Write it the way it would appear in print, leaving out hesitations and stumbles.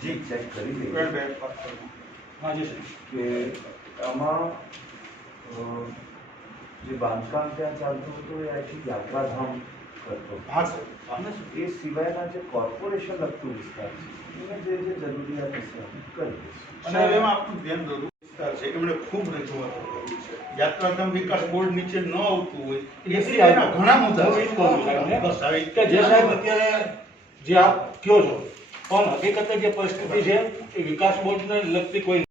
જી check કરી લઈએ हाँ जी सर કે આમાં જે બાંધકામ ત્યાં ચાલતું હતું એ આખી યાત્રાધામ કરતો हाँ सर એ સિવાયના જે કોર્પોરેશન લગતું વિસ્તાર છે એને જે જરૂરિયાત હશે અમે કરી દઈશું. અને એમાં આપણું ધ્યાન દોરવું વિસ્તાર છે એમણે ખૂબ રજૂઆતો કરી છે યાત્રાધામ વિકાસ બોર્ડ નીચે ન આવતું હોય એ સિવાયના ઘણા મુદ્દા હું એ જ કહું છું સાહેબને બસ આવી કે જે સાહેબ અત્યારે જે આપ કહો છો પણ હકીકતે જે પરિસ્થિતિ છે એ વિકાસ બોર્ડને લગતી કોઈ